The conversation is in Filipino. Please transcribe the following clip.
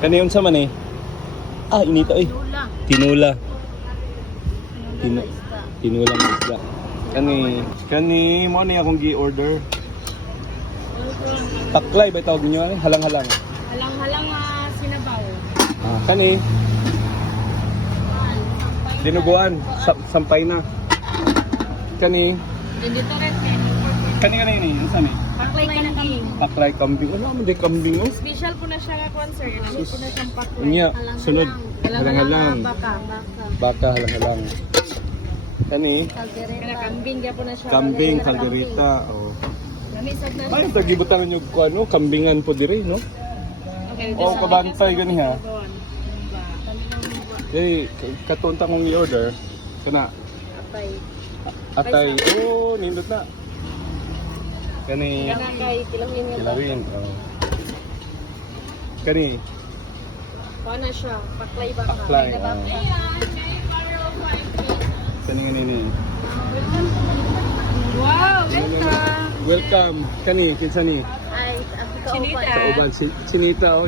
Kani unsa man eh? Ah, inito eh. Tinula. Tinula. Tinula ng isda. Kani mo ni akong gi-order. Taklay ba tawag niyo? Halang-halang. Halang-halang sinabaw. Ah, kani. Dinuguan, sampay na. Kani. Dito rin. Kani ni, unsa ni? Paklay kambing. Taklay kambing. Wala man di kambing oh. Special po na siya nga concert. Ano po na siyang paklay. Unya, sunod. Halang-halang. Baka. Baka halang-halang. Kani. Kaldereta. Kambing ya po na siya. Kambing, kaldereta. Oh. Namisag na Ay, tagibutan niyo ko ano, kambingan po dire, no? Okay, Oh, kabantay gani ha. Eh, katunta kong i-order. Kana. Atay. Oh, nindot na. Kani. Kana kay kilawin niya. Kilawin. Oh. Kani. Paano siya? Paklay baka. Paklay. Oh. Kani ni. Wow, welcome. Welcome. Kani, kinsa ni? Ay, Sa uban, sinita oh.